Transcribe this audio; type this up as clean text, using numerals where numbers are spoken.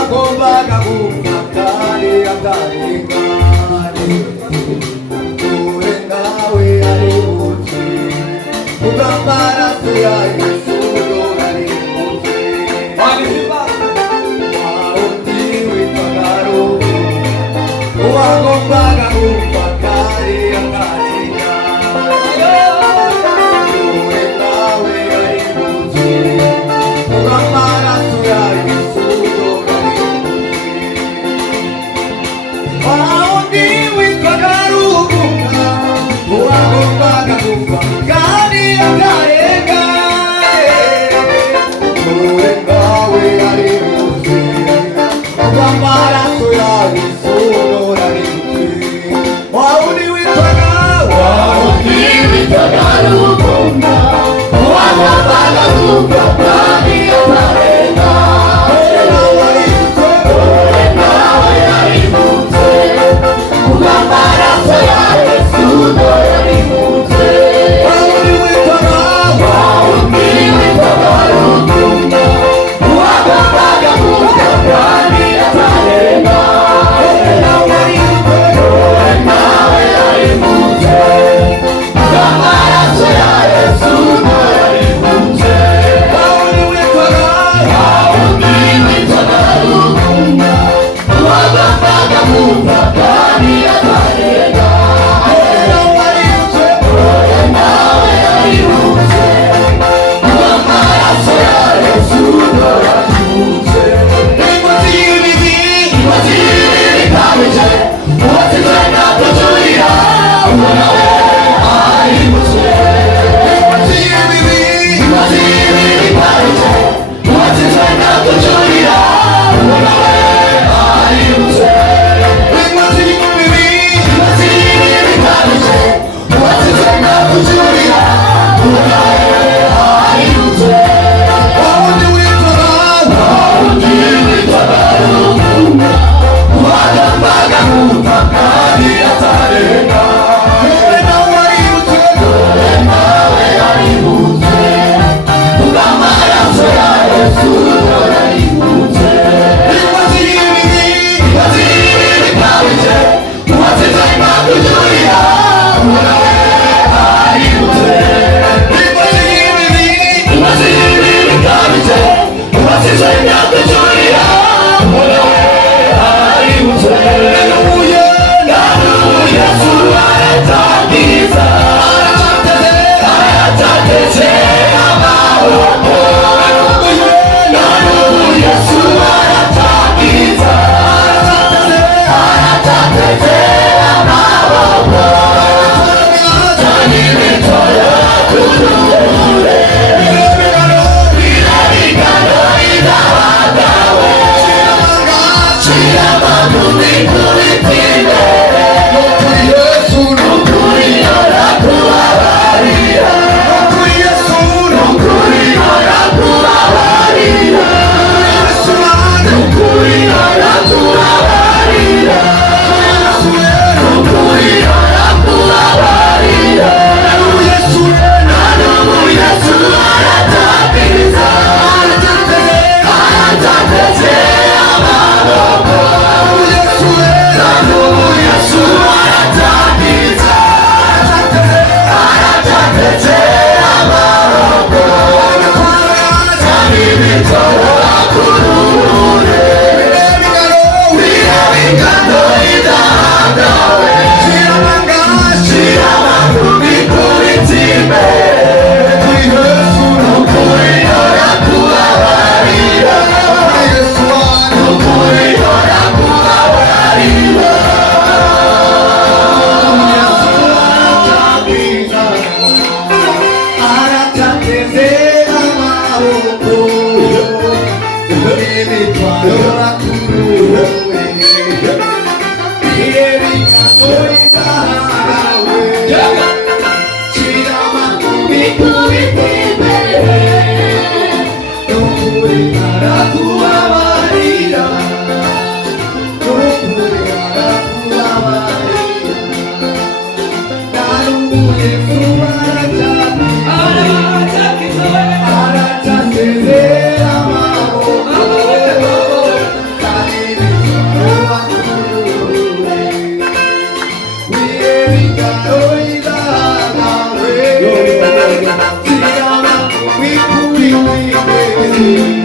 wagombaga gupfa kandi atarenganye. Dore nawe ari buke kubw'amaraso ya Yesu, dore ari buke. Wa wundi witwaga Ruhu wagombaga gupfa kandi atarenganye. Dore nawe ari buke kubw'amaraso ya Yesu, dore ari buke. Wa wundi witwaga Ruhu wagombaga gupfa kandi atarenganye. Dore nawe ari buke kubw'amaraso ya Yesu, dore ari buke. Wa wundi witwaga Rugunga wagombaga gupfa kandi atarenganye. Dore nawe ari buke kubw'amaraso ya Yesu, dore ari buke. Wa wundi witwaga Rugunga wagombaga gupfa kandi atarenganye. Dore nawe ari buke kubw'amaraso ya Yesu, dore ari buke. Wa wundi witwaga Rugunga wagombaga gupfa kandi atarenganye. Dore nawe ari buke kubw'amaraso ya Yesu, dore ari buke. Inkozi y'ibibi ikabije uwatsinzwe na kujurira, uwo nawe ari buke. Inkozi y'ibibi ikabije uwatsinzwe na kujurira, uwo nawe ari buke. Inkozi y'ibibi ikabije uwatsinzwe na kujurira, uwo nawe ari buke. Wa wundi witwaga Rugunga wagombaga gupfa kandi atarenganye. Dore nawe ari buke kubw'amaraso ya Yesu, dore ari buke. Inkozi y'ibibi ikabije uwatsinzwe na kujurira, uwo nawe ari buke. Inkozi y'ibibi ikabije uwatsinzwe na kujurira, uwo nawe ari buke. Yesu aratangiza, aratateze amaboko. Yesu aratangiza, aratateze amaboko. Cyane bitoya turuhure, birabigano idabagawe. Amen.